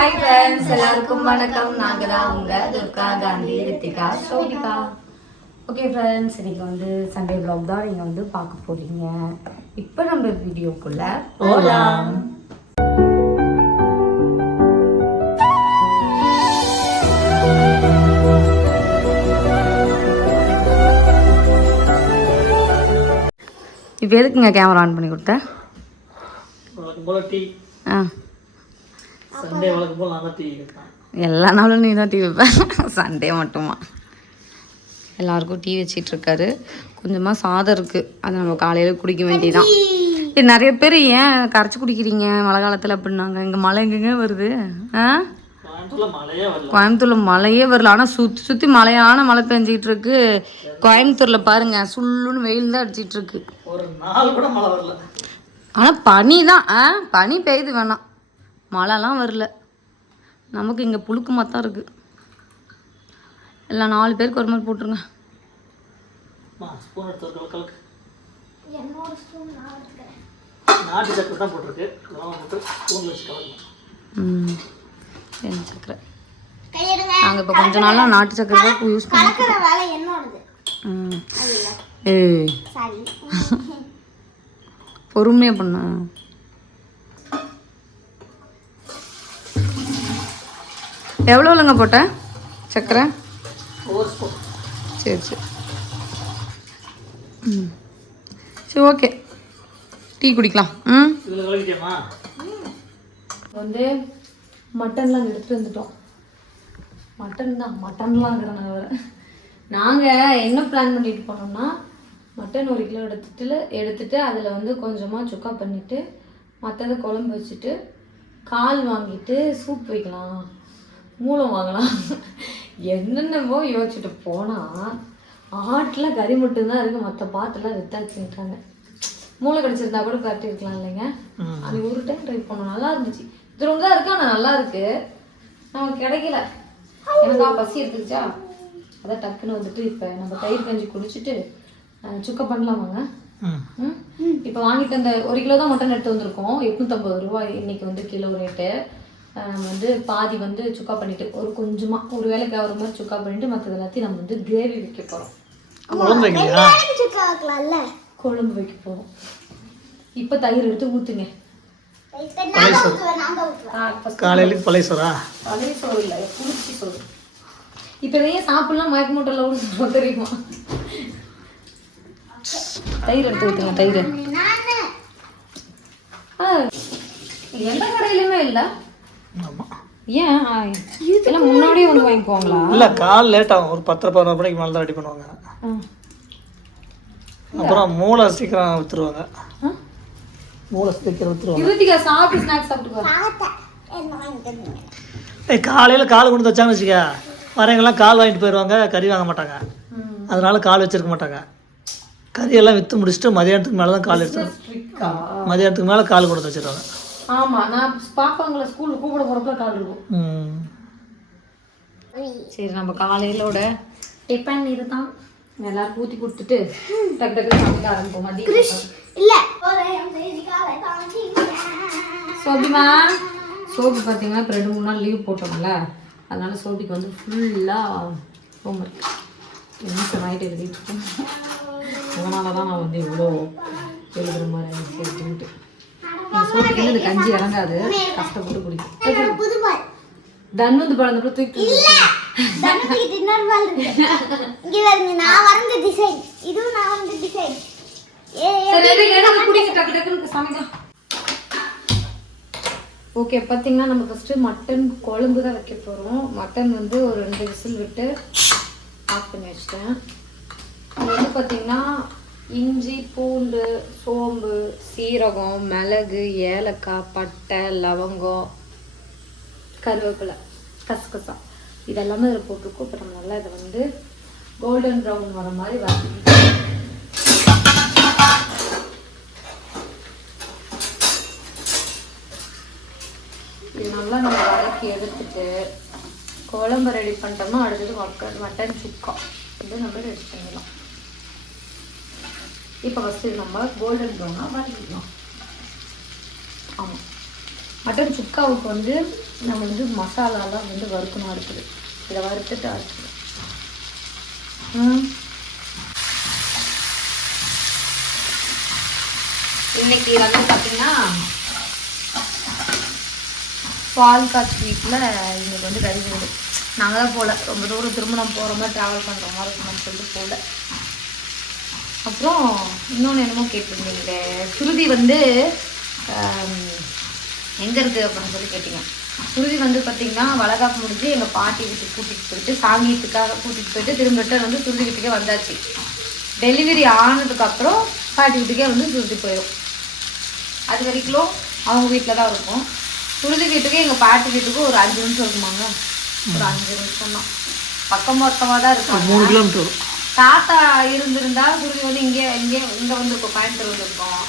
Hi friends எல்லாருக்கும் வணக்கம். நாங்க தான் உங்க துர்கா காந்தி ரித்திகா சோபிகா. ஓகே ஃப்ரெண்ட்ஸ் இன்னைக்கு வந்து சண்டே vlog தான் நீங்க வந்து பார்க்க போறீங்க. இப்போ நம்ம வீடியோக்குள்ள போகலாம் இப்போ எதுக்குங்க கேமரா ஆன் பண்ணி கொடுத்தேன் ஆ. சண்டே வழக்கம் போல் நான் தான் டீ கேட்பேன் எல்லா நாளும் நீ தான் டீ வைப்பேன். சண்டே மட்டுமா? எல்லாருக்கும் டீ வச்சிட்டு இருக்காரு. கொஞ்சமாக சாதம் இருக்குது அதை நம்ம காலையில் குடிக்க வேண்டியதான் இது நிறைய பேர் ஏன் கரைச்சி குடிக்கிறீங்க? மழை காலத்தில் அப்படின்னாங்க. இங்கே மழை எங்கெங்க வருது? ஆ? கோயம்புத்தூர்ல மழையே வரல. ஆனால் சுற்றி சுற்றி மழையான மழை பெஞ்சிட்டு இருக்கு. கோயம்புத்தூரில் பாருங்க சுள்ளுன்னு வெயில் தான் அடிச்சிட்டு இருக்கு. ஆனால் பனி தான் ஆ பனி பெய்யுது வேணாம். மழைலாம் வரல. நமக்கு இங்கே புழுக்கமாக தான் இருக்குது எல்லாம் நாலு பேருக்கு ஒரு மாதிரி போட்டுருங்க. நாட்டு சக்கரை தான் போட்டிருக்கு. போட்டு நாங்கள் இப்போ கொஞ்ச நாளாக நாட்டு சக்கரை தான் யூஸ் பண்ணோம் கலக்கிற வேலை என்னோடது. ம். ஏய். சாரி. பொறுமையாக பண்ண. எவ்வளோலங்க போட்டேன் சக்கரை? ஒரு ஸ்பூன் சரி சரி. ம். சரி ஓகே. டீ குடிக்கலாம். ம்? வந்து மட்டன்லாம் எடுத்துட்டு வந்துட்டோம். மட்டன் தான் மட்டன்லாங்கிறேன் நான் நாங்கள் என்ன பிளான் பண்ணிட்டு போனோம்னா மட்டன் ஒரு கிலோ எடுத்துட்டு எடுத்துட்டு அதில் வந்து கொஞ்சமாக சுக்கா பண்ணிட்டு மற்றதை குழம்பு வச்சுட்டு கால் வாங்கிட்டு சூப் வைக்கலாம். மூலம் வாங்கலாம். என்னென்னமோ யோசிச்சுட்டு போனால் ஆட்டில் கறி மட்டும்தான் இருக்குது மற்ற பாட்டெல்லாம் வித்தாச்சுட்டாங்க மூளை கிடச்சிருந்தா கூட கட்டிருக்கலாம் இல்லைங்க? அது ஒரு டைம் ட்ரை பண்ணோம் நல்லா இருந்துச்சு. இது ரொம்ப தான் இருக்கு? ஆனால் நல்லா இருக்கு. நமக்கு கிடைக்கல. எனக்கா பசி எடுத்துக்கிச்சா அதான் டக்குன்னு வந்துட்டு இப்போ நம்ம தயிர் கஞ்சி குடிச்சிட்டு சுக்கா பண்ணலாமாங்க? இப்போ வாங்கிட்டு அந்த ஒரு கிலோ தான் மட்டன் எடுத்து வந்திருக்கோம். எட்நூற்றம்பது ரூபாய் இன்னைக்கு வந்து கிலோ ரேட்டு வந்து பாதி வந்து சுக்கா பண்ணிட்டு ஒரு கொஞ்சமாக ஒரு வேலைக்கு ஆகிற மாதிரி சுக்கா பண்ணிட்டு மற்றது எல்லாத்தையும் நம்ம வந்து கிரேவி வைக்க போகிறோம் குழம்பு வைக்க போகிறோம் இப்போ தயிர் எடுத்து ஊற்றுங்க காலையிலுக்கு பழைய சோறா. பழைய சோறு? இல்லை புளிச்சி சோறு. இப்போ இதையே சாப்பிடலாம் மயக்க மூட்டையில் விட தெரியுமா? தயிர் எடுத்து ஊற்றுங்க தயிர். எந்த கடையிலுமே இல்லை. ஏன்? முன்னாடியே வந்து வாங்கிக்குவாங்களா இல்லை கால் லேட் ஆகும். ஒரு பத்தரை பதினோரு மணிக்கு மேலே தான் ரெடி பண்ணுவாங்க. அப்புறம் மூளை சீக்கிரம் விற்றுருவாங்க? மூளை சீக்கிரம் விற்றுருவாங்க சாப்பிட்டு ஸ்நாக்ஸ் காலையில் கால் கொண்டு வச்சாங்கன்னு வச்சுக்க வரவங்கெல்லாம் கால் வாங்கிட்டு போயிடுவாங்க கறி வாங்க மாட்டாங்க. அதனால கால் வச்சிருக்க மாட்டாங்க. கறியெல்லாம் விற்று முடிச்சுட்டு மதியானத்துக்கு மேலே தான் கால் எடுத்து ஸ்ட்ரிக்டா மதியானத்துக்கு மேலே கால் கொண்டு வச்சிருவாங்க. ஆமா நான் பாப்பாங்களை ஸ்கூலுக்கு கூப்பிட போறப்ப கால் இருக்கும் ம். சரி நம்ம காலையிலோட டிஃபன் இதுதான். எல்லாருக்கும் ஊற்றி கொடுத்துட்டு டக்கு டக்கு சமைக்க ஆரம்பிப்போம். மதியம் இல்ல. சோபிமா சோபி பார்த்தீங்கன்னா இப்போ ரெண்டு மூணு நாள் லீவ் போட்டோம்ல அதனால சோபிக்கு வந்து ஃபுல்லாக ஹோம்ஒர்க் என்ன நைட் எழுதிட்டு இருக்கேன். அதனால தான் நான் வந்து இவ்வளோ எழுதுற மாதிரி ஆயிடுச்சு இந்த கஞ்சி இறங்காது. கஷ்டப்பட்டு குடிக்கும் தன் வந்து பழந்தப்போ தூக்கி இங்க பாருங்க நான் வரைஞ்ச டிசைன் இதுவும் நான் வரைஞ்ச டிசைன். ஓகே பார்த்தீங்கன்னா நம்ம ஃபஸ்ட்டு மட்டன் குழம்பு தான் வைக்க போகிறோம் மட்டன் வந்து ஒரு ரெண்டு விசில் விட்டு ஆஃப் பண்ணி வச்சிட்டேன். இது வந்து பார்த்தீங்கன்னா இஞ்சி பூண்டு சோம்பு சீரகம் மிளகு ஏலக்காய் பட்டை லவங்கம் கருவேப்பிலை கசகசா. இதெல்லாமே இதில் போட்டிருக்கோம். இப்போ நம்ம நல்லா இதை வந்து கோல்டன் ப்ரௌன் வர மாதிரி வதக்கி இது நல்லா நம்ம வதக்கி எடுத்துட்டு குழம்பு ரெடி பண்ணிட்டோம்னா அடுத்தது மட்டன் மட்டன் சுக்கா. இது நம்ம ரெடி பண்ணிடலாம். இப்போ ஃபஸ்ட்டு நம்ம கோல்டன் ப்ரௌனாக வதக்கிக்கலாம் ஆமாம் மட்டன் சுக்காவுக்கு வந்து நம்ம வந்து மசாலாலாம் வந்து வறுக்கணும் அடுத்தது. இதை வறுத்துட்டு அடுத்தது. இன்னைக்கு வந்து பார்த்தீங்கன்னா பால் காட்சி வீட்டில் இன்னைக்கு வந்து கறி வீடு நாங்கள் தான் போகல ரொம்ப தூரம் திரும்ப நம்ம போகிற மாதிரி ட்ராவல் பண்ணுற மாதிரி இருக்கணும்னு சொல்லிட்டு போகல அப்புறம் இன்னொன்று என்னமோ கேட்டிருந்தீங்களே. சுருதி வந்து எங்கே இருக்குது அப்படின்னு சொல்லி கேட்டிங்க. சுருதி வந்து பார்த்திங்கன்னா வளகாப்பு முடிஞ்சு எங்கள் பாட்டி வீட்டுக்கு கூட்டிகிட்டு போயிட்டு சாங்கியத்துக்காக கூட்டிகிட்டு போயிட்டு திரும்ப return வந்து சுருதி வீட்டுக்கே வந்தாச்சு. டெலிவரி ஆனதுக்கப்புறம் பாட்டி வீட்டுக்கே வந்து சுருதி போயிடும் அது வரைக்கும் அவங்க வீட்டில் தான் இருக்கும். சுருதி வீட்டுக்கு எங்கள் பாட்டி வீட்டுக்கு ஒரு அஞ்சு நிமிஷம் இருக்குமாங்க? ஒரு அஞ்சு நிமிஷம் தான் பக்கம் பக்கமாக தான் இருக்கும் மூணு கிலோமீட்டர் தாத்தா இருந்திருந்தா சுருதி வந்து இங்கே இங்கே இங்கே வந்திருக்கோம் கோயம்புத்தூர் வந்திருக்கோம்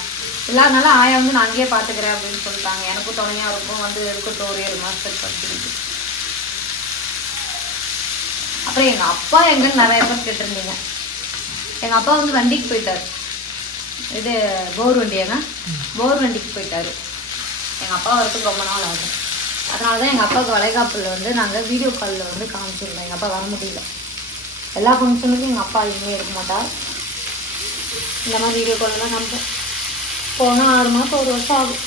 இல்லாதனால ஆயா வந்து நான் அங்கேயே பார்த்துக்கிறேன் அப்படின்னு சொல்லிட்டாங்க. எனக்கும் துணையாக இருக்கும். வந்து இருக்கட்டும் ஒரு ஏழு மாதத்துக்கு அப்படின்னு அப்புறம் எங்கள் அப்பா எங்கன்னு நிறைய பேர் கேட்டிருந்தீங்க. எங்கள் அப்பா வந்து வண்டிக்கு போயிட்டார். இது போர் வண்டியாங்க போர் வண்டிக்கு போயிட்டார். எங்கள் அப்பா வரத்துக்கு ரொம்ப நாள் ஆகும். அதனால தான் எங்கள் அப்பாவுக்கு வளைகாப்பில் வந்து நாங்கள் வீடியோ காலில் வந்து காமிச்சிருந்தோம். எங்கள் அப்பா வர முடியல. எல்லா ஃபங்க்ஷனுக்கும் எங்கள் அப்பா எதுவுமே இருக்க மாட்டார். இந்த மாதிரி வீடியோ காலில் தான் போனால் ஆறு மாதம் ஒரு வருஷம் ஆகும்.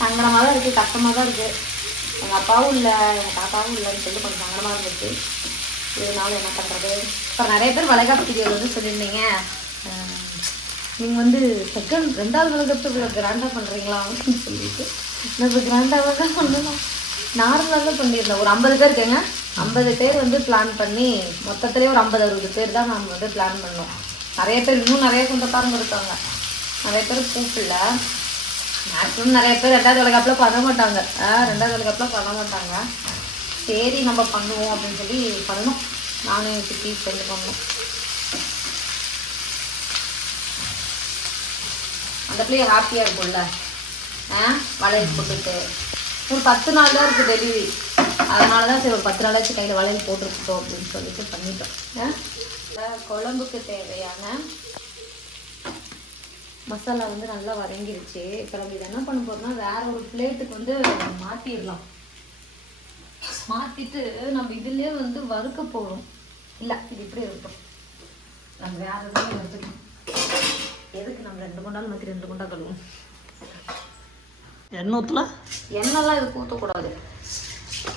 சங்கடமாக தான் இருக்குது கஷ்டமாக தான் இருக்குது எங்கள் அப்பாவும் இல்லை எங்கள் தாத்தாவும் இல்லைன்னு சொல்லி கொஞ்சம் சங்கடமாக இருந்துச்சு. இதனால என்ன பண்ணுறது அப்புறம் நிறைய பேர் வளைகாப்பு வீடியோவில் வந்து சொல்லியிருந்தீங்க. நீங்கள் வந்து செகண்ட் ரெண்டாவது வளைகாப்பு இவ்வளோ கிராண்டாக பண்ணுறீங்களா அப்படின்னு சொல்லிட்டு. நான் இப்போ கிராண்டாக தான் பண்ணலாம் நார்மலாக தான் பண்ணியிருந்தேன் ஒரு ஐம்பது பேர் இருக்கேங்க ஐம்பது பேர் வந்து பிளான் பண்ணி மொத்தத்துலேயே ஒரு ஐம்பது அறுபது பேர் தான் நம்ம வந்து பிளான் பண்ணோம். நிறைய பேர் இன்னும் நிறைய சொந்தக்காரங்க இருக்காங்க. நிறைய பேர் கூப்பிடல. மேக்ஸிமம் நிறைய பேர் ரெண்டாவது வளைகாப்பில் பண்ண மாட்டாங்க. ஆ, ரெண்டாவது வளைகாப்பில் பண்ண மாட்டாங்க. சரி நம்ம பண்ணுவோம் அப்படின்னு சொல்லி பண்ணோம். நானும் சித்தி சேர்ந்து பண்ணோம். அந்த பிள்ளைய ஹாப்பியாக இருக்கும்ல? ஆ வளையல் போட்டுட்டு ஒரு பத்து நாள் தான் இருக்குது டெலிவரி. அதனால தான் சரி ஒரு பத்து நாளாச்சும் கையில் வளையல் போட்டுருக்கோம் அப்படின்னு சொல்லிட்டு பண்ணிட்டோம். குழம்புக்கு தேவையான மசாலா வந்து நல்லா வதங்கிருச்சு. இப்போ நம்ம இதை என்ன பண்ண போகிறோம்னா வேற ஒரு பிளேட்டுக்கு வந்து மாற்றிடலாம் மாற்றிட்டு நம்ம இதுலேயே வந்து வறுக்க போகிறோம் இல்லை இது இப்படி இருக்கட்டும். நம்ம வேற எதுவும் எடுத்துக்கணும் எதுக்கு நம்ம ரெண்டு குண்டாலும் மாற்றி ரெண்டு குண்டா கழுவும் எண்ணெய் ஊற்றல எண்ணெய்லாம் இதுக்கு ஊற்றக்கூடாது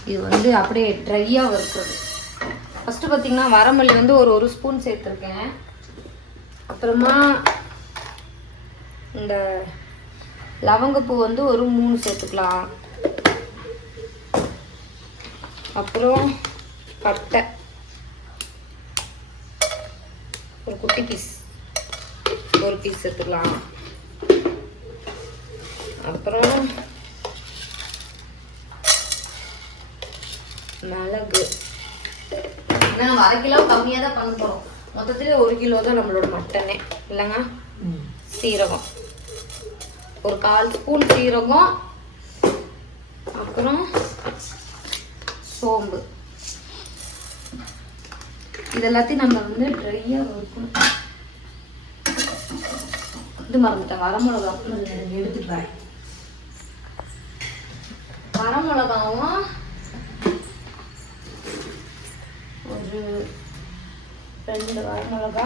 இது வந்து அப்படியே ட்ரையாக வறுக்கிறது ஃபஸ்ட்டு பார்த்தீங்கன்னா வரமல்லி வந்து ஒரு ஒரு ஸ்பூன் சேர்த்துருக்கேன். அப்புறமா இந்த லவங்கப்பூ வந்து ஒரு மூணு சேர்த்துக்கலாம். அப்புறம் பட்டை. ஒரு குட்டி பீஸ் ஒரு பீஸ் சேர்த்துக்கலாம். அப்புறம் மிளகு. ஏன்னா நம்ம அரை கிலோ கம்மியாக தான் பண்ண போகிறோம் மொத்தத்துல ஒரு கிலோ தான் நம்மளோட மட்டனே. இல்லைங்க? சீரகம். ஒரு கால் ஸ்பூன் சீரகம். அப்புறம் சோம்பு. இது எல்லாத்தையும் நம்ம வந்து ட்ரையாக வறுக்கணும். இது மறந்துட்டேன். வரமிளகா எடுத்துட்டு வரேன். வரமிளகாவும் ஒரு ரெண்டு வரமிளகா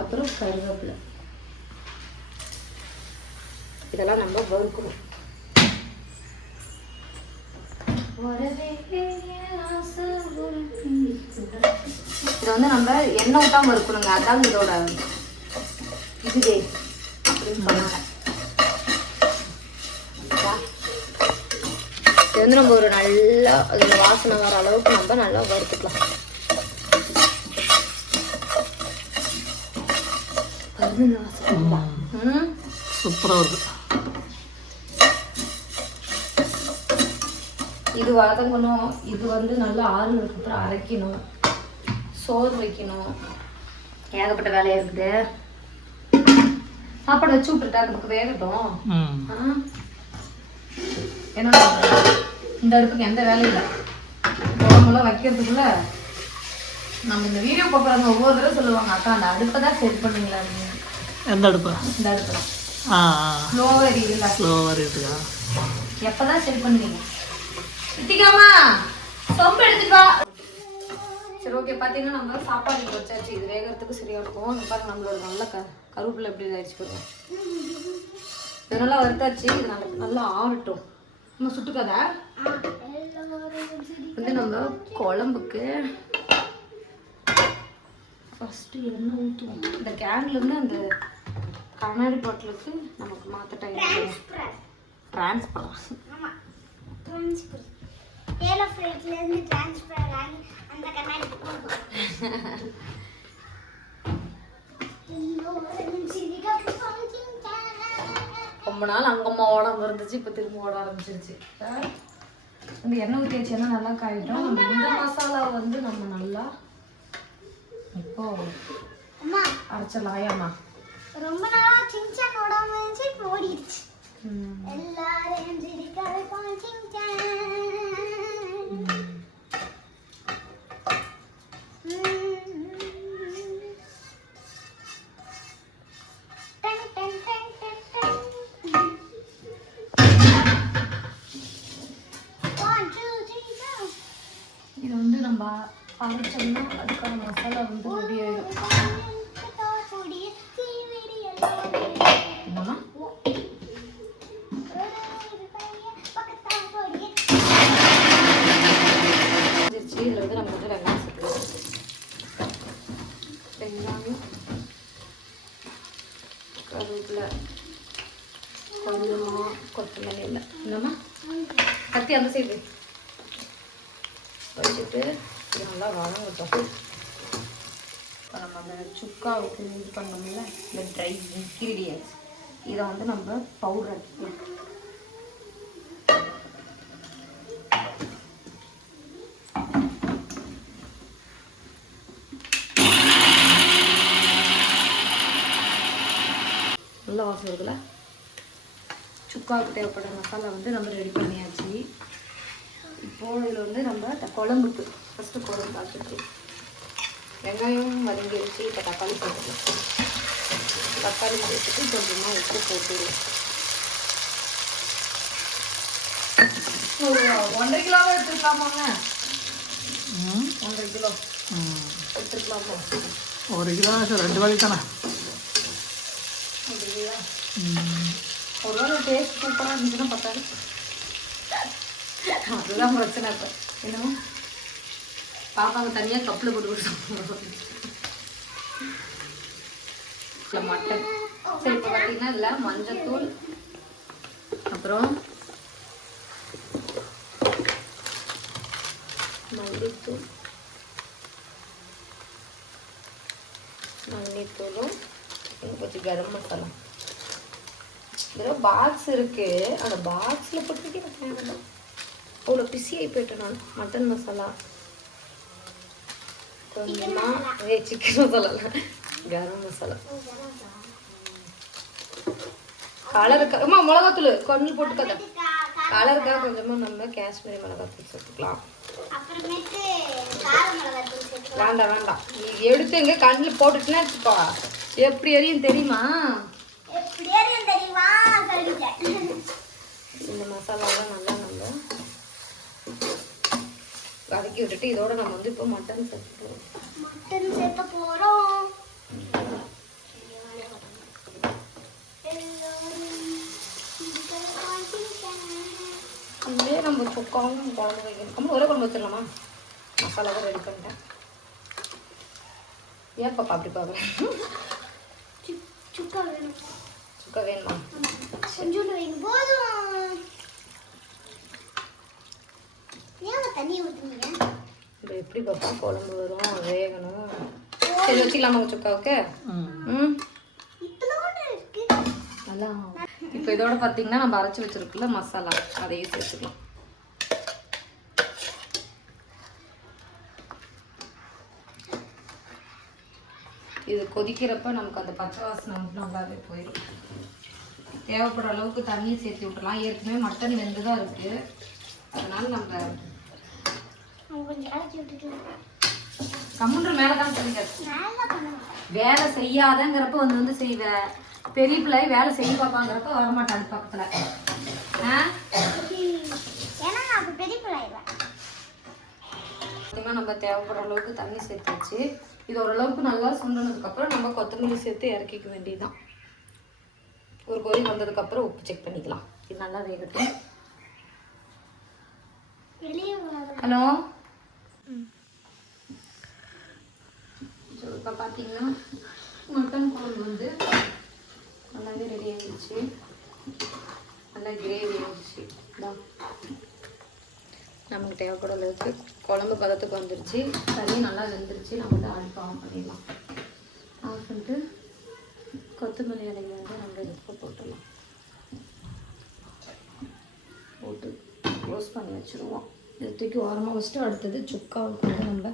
அப்புறம் கருவேப்பிலை. இதெல்லாம் நம்ம வறுக்கணும். இதை வந்து நம்ம எண்ணெய் ஊட்டாம இருக்கணுங்க அதான் இதோட இதுவே அப்படின்னு சொன்னாங்க இது வந்து நம்ம ஒரு நல்லா அதோட வாசனை வர அளவுக்கு நம்ம நல்லா வறுத்துக்கலாம். சூப்பராக இருக்குது இது வதங்கணும். இது வந்து நல்லா ஆறுனதுக்கு அப்புறம் அரைக்கணும். சோறு வைக்கணும். ஏகப்பட்ட வேலையா இருக்குது. சாப்பாடு வச்சு விட்டுட்டா நமக்கு வேகட்டும். என்னோட இந்த அடுப்புக்கு எந்த வேலையும் இல்லை. குழம்புலாம் வைக்கிறதுக்குள்ள நம்ம இந்த வீடியோ பார்க்குறவங்க ஒவ்வொரு தடவை சொல்லுவாங்க அக்கா அந்த அடுப்பை தான் செட் பண்ணுங்களா அப்படின்னு எந்த அடுப்பு? இந்த அடுப்புல ஆ ஸ்லோவாக எரியுதுல்ல. ஸ்லோவாக இருக்குதா எப்பதான் சரி பண்ணுவீங்க? சித்திக்காமா சொம்பு எடுத்துட்டு வா. சரி ஓகே பார்த்தீங்கன்னா நம்ம சாப்பாடு வச்சாச்சு. இது வேகிறதுக்கு சரியா இருக்கும். இங்க பாருங்க நம்மளோட நல்ல க கருவேப்பிலை எப்படி ஆயிடுச்சு பாருங்க. இது நல்லா வறுத்தாச்சு. இது நல்லா நல்லா ஆறட்டும் சுட்டு கதை வந்து நம்ம குழம்புக்கு ஃபஸ்ட்டு எண்ணெய் ஊற்றுவோம் இந்த கேன்லேருந்து அந்த கண்ணாடி பாட்டிலுக்கு நமக்கு மாற்ற டைம் ட்ரான்ஸ்ஃபர் ஆமா. ரொம்ப நாள் அங்கம்மா ஓடாம இருந்துச்சு இப்போ திரும்ப ஓட ஆரம்பிச்சிருச்சு. இந்த எண்ணெய் ஊற்றி வச்சு எண்ணெய் நல்லா காயிட்டோம். நம்ம இந்த மசாலா வந்து நம்ம நல்லா இப்போ ஆயாம்மா ரொம்ப நாளா சின்சான் ஓடாம இருந்துச்சு இப்போ ஓடிடுச்சு எல்லாரையும் சிரிக்க வைப்போம் நல்லா வதங்கட்டும் இப்போ நம்ம அந்த சுக்காவுக்கு இது பண்ணோம்ல இந்த ட்ரை இன்க்ரீடியன்ஸ் இதை வந்து நம்ம பவுடர் ஆக்கிக்கலாம் நல்ல வாசம் இருக்குல்ல சுக்காவுக்கு தேவைப்படுற மசாலா வந்து நம்ம ரெடி பண்ணியாச்சு. இப்போ இதில் வந்து நம்ம த- குழம்புக்கு ஃபஸ்ட்டு குழம்பு பார்த்துட்டு வெங்காயம் வதங்கிடுச்சு இப்போ தக்காளி போட்டுக்கலாம். தக்காளி சேர்த்துட்டு கொஞ்சமாக உப்பு போட்டு ஒரு ஒன்றரை கிலோவாக எடுத்துக்கலாமாங்க? ஒன்றரை கிலோ. எடுத்துக்கலாமா? ஒரு கிலோ சார் ரெண்டு வேலைக்கு தானே கிலோ. ஒரு வேளை டேஸ்ட் சூப்பராக இருந்துச்சுன்னா பத்தாது. அதுதான் பிரச்சனை இப்போ என்னமோ? பாப்பாவுக்கு தனியாக கப்பில் போட்டு கொடுத்தோம். இல்லை மட்டன். சரி இப்போ பார்த்தீங்கன்னா இதில் மஞ்சத்தூள் அப்புறம் மல்லித்தூள் மல்லித்தூளும் கொஞ்சம் கரம் மசாலா. இதில் பாக்ஸ் இருக்குது அந்த பாக்ஸில் போட்டுக்கிட்டே எனக்கு அவ்வளோ பிஸி ஆகி போயிட்டேன் நான். மட்டன் மசாலா. கொஞ்சமாக ஏ சிக்கன் மசாலா கரம் மசாலா. கலருக்காக அம்மா மிளகாத்தூள். கொஞ்சம் போட்டுக்காத கலருக்காக கொஞ்சமாக நம்ம காஷ்மீரி மிளகாத்தூள் சேர்த்துக்கலாம். வேண்டாம் வேண்டாம் நீ எடுத்து எங்க கண்ணில் போட்டுட்டுன்னா வச்சுக்கோ. எப்படி எரியும் தெரியுமா? இந்த மசாலாலாம் நல்லா வதக்கி விட்டுட்டு இதோட நம்ம வந்து இப்போ மட்டன் சேர்த்துக்கலாம் மட்டன் சேர்க்க போறோம். இதே நம்ம சுக்காவும் குழம்பு வைக்கணும். நம்ம ஒரே குழம்பு வச்சிடலாமா? மசாலாவும் ரெடி பண்ணிட்டேன். ஏன் பாப்பா அப்படி பார்க்குறேன் சுக்கா வேணும். சுக்கா வேணுமா? கொஞ்சோண்டு வைங்க. போதும். ஏன் தண்ணி ஊற்றுனீங்க இப்போ எப்படி பாப்பா? குழம்பு வரும் வேகணும். சரி வச்சுக்கலாமா சுக்காவுக்கு ம். நல்லா. இப்போ இதோட பார்த்தீங்கன்னா நம்ம அரைச்சி வச்சிருக்குல்ல மசாலா. அதையும் சேர்த்துக்கலாம். இது கொதிக்கிறப்ப நமக்கு அந்த பச்சை வாசனை வந்து நல்லாவே போயிடும் தேவைப்படுற அளவுக்கு தண்ணியை சேர்த்து விட்டுலாம் ஏற்கனவே மட்டன் வெந்து தான் இருக்குது அதனால நம்ம சமுத்திரம் மேலே தான் பண்ணுவேன் வேலை செய்யாதங்கிறப்ப வந்து வந்து செய்வ. பெரிய பிள்ளை வேலை செய்ய பார்ப்பாங்கிறப்ப வரமாட்டாது பக்கத்துல. பார்த்தீங்கன்னா நம்ம தேவைப்படுற அளவுக்கு தண்ணி சேர்த்து வச்சு இது ஓரளவுக்கு நல்லா சுண்டினதுக்கப்புறம் நம்ம கொத்தமல்லி சேர்த்து இறக்கிக்க வேண்டியதுதான். ஒரு கொதி வந்ததுக்கப்புறம் உப்பு செக் பண்ணிக்கலாம். இது நல்லா வேகட்டும். வெளியே ஸோ இப்போ பார்த்தீங்கன்னா மட்டன் குழம்பு வந்து நல்லாவே ரெடி ஆகிடுச்சு நல்லா கிரேவி ஆகிடுச்சு தான் நமக்கு தேவைப்பட அளவுக்கு குழம்பு பதத்துக்கு வந்துருச்சு. தண்ணி நல்லா வெந்துருச்சு. நம்ம வந்து அடுப்பு ஆஃப் பண்ணிடலாம். ஆஃப் பண்ணிட்டு கொத்தமல்லி இலையில வந்து நம்ம இதுக்கு போட்டுடலாம். போட்டு க்ளோஸ் பண்ணி வச்சுருவோம். இதை தூக்கி ஓரமாக வச்சுட்டு அடுத்தது சுக்காவுக்கு வந்து நம்ம.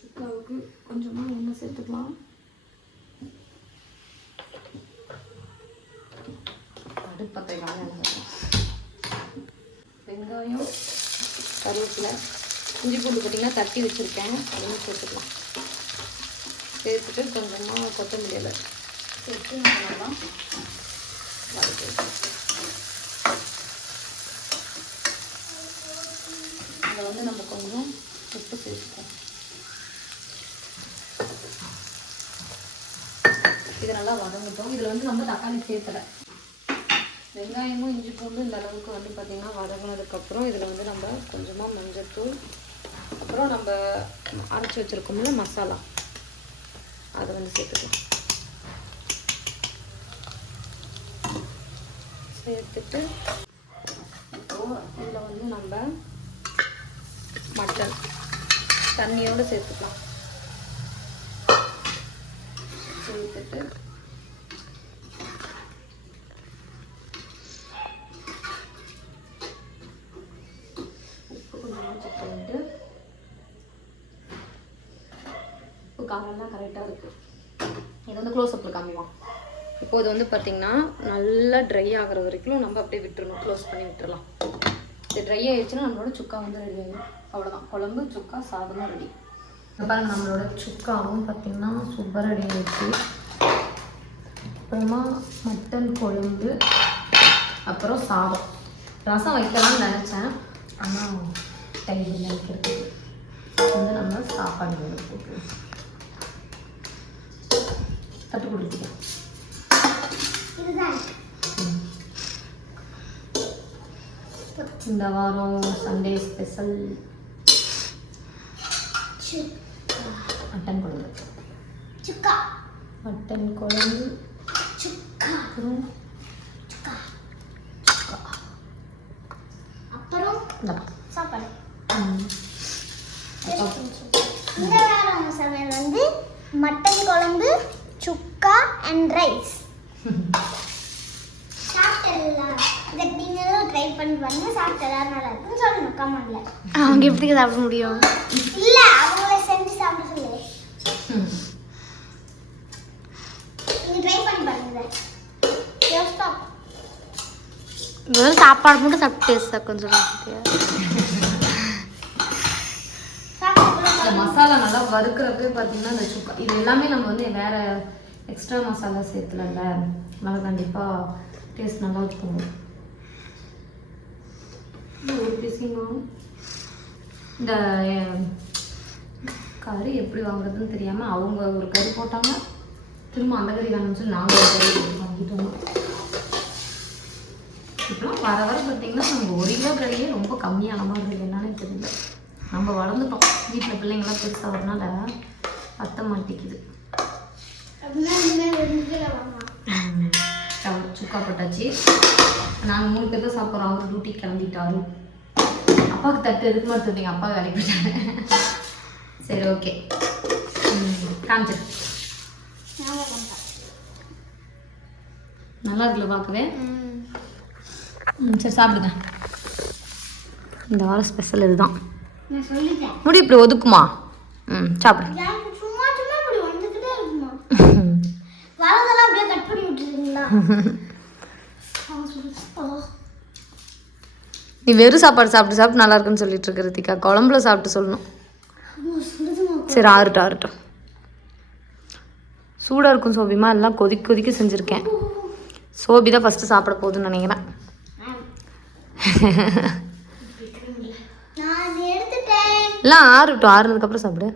சுக்காவுக்கு கொஞ்சமாக எண்ணெய் சேர்த்துக்கலாம். அடுப்பத்தை வெங்காயம் கருவேப்பிலை இஞ்சி பூண்டு பார்த்தீங்கன்னா தட்டி வச்சுருக்கேன். அதையும் சேர்த்துக்கலாம். சேர்த்துட்டு கொஞ்சமாக கொத்தமல்லி சேர்த்து நம்ம நல்லா அதில் வந்து நம்ம கொஞ்சம் உப்பு சேர்த்துக்கோம் இது நல்லா வதங்கட்டும். இதில் வந்து நம்ம தக்காளி சேர்த்தலை வெங்காயமும் இஞ்சி பூண்டு இந்த அளவுக்கு வந்து பார்த்திங்கன்னா வதங்கினதுக்கப்புறம் இதில் வந்து நம்ம கொஞ்சமாக மஞ்சள்தூள் அப்புறம் நம்ம அரைச்சி வச்சுருக்கோம்ல மசாலா. அதை வந்து சேர்த்துக்கலாம். சேர்த்துட்டு இப்போ இதில் வந்து நம்ம மட்டன் தண்ணியோடு சேர்த்துக்கலாம். சேர்த்துட்டு உப்பு கரெக்டாக இருக்குது இது வந்து க்ளோஸ் அப்பில் காமிவான் இப்போ இது வந்து பார்த்திங்கன்னா நல்லா ட்ரை ஆகிற வரைக்கும் நம்ம அப்படியே விட்டுறணும். க்ளோஸ் பண்ணி விட்டுறலாம். இது ட்ரை ஆயிடுச்சுன்னா நம்மளோட சுக்கா வந்து ரெடி ஆகிடும் அவ்வளோதான் குழம்பு சுக்கா சாதமும் ரெடி பாருங்க நம்மளோட சுக்காவும் பார்த்திங்கன்னா சூப்பர் ரெடி ஆயிடுச்சு. அப்புறமா மட்டன் குழம்பு அப்புறம் சாதம். ரசம் வைக்கலாம்னு நினச்சேன். ஆனால் டைம் நினைக்கிறது வந்து நம்ம சாப்பாடு போட்டு தட்டு கொடுத்துக்கலாம் இந்த வாரம் சண்டே ஸ்பெஷல் மட்டன் குழம்பு. சுக்கா. மட்டன் குழம்பு. சுக்கா. அப்புறம் சுக்கா சுக்கா அப்புறம் இந்தா. சாப்பாடு ம். இந்த வாரம் சமையல் வந்து மட்டன் குழம்பு சுக்கா அண்ட் ரைஸ் சாப்பிட்டெல்லாம் இதை நீங்களும் ட்ரை பண்ணி பாருங்க சாப்பிட்டு எல்லாரும் நல்லா இருக்குன்னு சொல்லுங்க கமெண்ட்ல அவங்க எப்படி சாப்பிட முடியும். இல்ல அவங்கள செஞ்சு சாப்பிட சொல்லு. நீங்க ட்ரை பண்ணி பாருங்க. வெறும் சாப்பாடு மட்டும் சாப்பிட்டு டேஸ்ட் கொஞ்சம் மசாலா நல்லா வறுக்கிறப்பே பார்த்தீங்கன்னா இந்த சுக்கா இது எல்லாமே நம்ம வந்து வேற எக்ஸ்ட்ரா மசாலா சேர்த்துலங்க அதனால கண்டிப்பாக டேஸ்ட் நல்லா இருக்கும். ஒரு பீஸிங்கும் இந்த கறி எப்படி வாங்குறதுன்னு தெரியாமல் அவங்க ஒரு கறி போட்டாங்க. திரும்ப அந்த கறி வேணும்னு சொல்லி நாங்கள் ஒரு கறி வாங்கிட்டோம் இப்போலாம் வர வர பார்த்தீங்கன்னா நம்ம ஒரு கிலோ கறியே ரொம்ப கம்மியான மாதிரி இருக்கு. என்னன்னு தெரியல. நம்ம வளர்ந்துட்டோம். வீட்டில் பிள்ளைங்களாம் பெருசாக வரனால பத்த மாட்டேங்குது சுக்கா போட்டாச்சு. நாங்கள் மூணு பேர் தான் சாப்பிட்றோம். அவர் டியூட்டி கிளம்பிட்டாரு. அப்பாவுக்கு தட்டு எதுக்கு மட்டும் தந்தீங்க அப்பா வேலைக்கு போயிட்டாங்க சரி ஓகே. காமிச்சிரு. நல்லா இருக்குல்ல பார்க்கவே? ம் சரி சாப்பிடுங்க. இந்த வாரம் ஸ்பெஷல் இதுதான். முடி இப்படி ஒதுக்குமா? ம் சாப்பிடு. சும்மா சும்மா இப்படி வந்துக்கிட்டே இருக்குமா வரதெல்லாம் அப்படியே கட் பண்ணி விட்டுருங்களா நீ வெறும் சாப்பாடு சாப்பிட்டு சாப்பிட்டு நல்லா இருக்குன்னு சொல்லிட்டு இருக்க ரித்திகா. குழம்புல சாப்பிட்டு சொல்லணும். சரி ஆறுட்டும் ஆறுட்டும். சூடாக இருக்கும் சோபிமா. எல்லாம் கொதிக்க கொதிக்க செஞ்சுருக்கேன். சோபி தான் ஃபஸ்ட்டு சாப்பிட போகுதுன்னு நினைக்கிறேன். எல்லாம் ஆறுட்டும். ஆறுனதுக்கப்புறம் சாப்பிடு.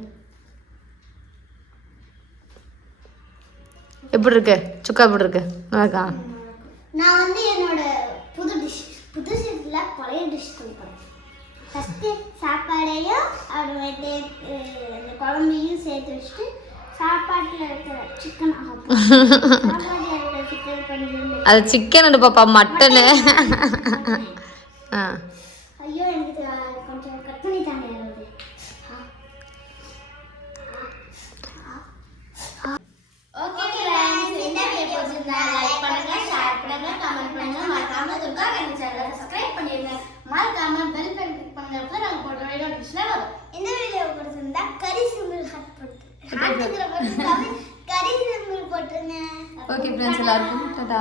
எப்படி இருக்கு? சுக்கா எப்படி இருக்கு? நல்லா இருக்கா? நான் வந்து என்னோட புது டிஷ் புது டிஷ்ல பழைய டிஷ் சொல்றேன் ஃபஸ்ட்டு சாப்பாடையும் அப்புறமேட்டு அந்த குழம்பையும் சேர்த்து வச்சுட்டு சாப்பாட்டில் இருக்கிற சிக்கன் சாப்பாட்டில் இருக்கிற சிக்கன் பண்ணி அது சிக்கன் பாப்பா மட்டனு ஆ. நோட்டிஃபிகேஷன் வரும் இந்த வீடியோ பிடிச்சிருந்தா சிம்பிள் ஹார்ட் போட்டு. போட்டு கரி சிம்பிள் போட்டுருங்க. ஓகே ஃப்ரெண்ட்ஸ் எல்லாருக்கும் டாடா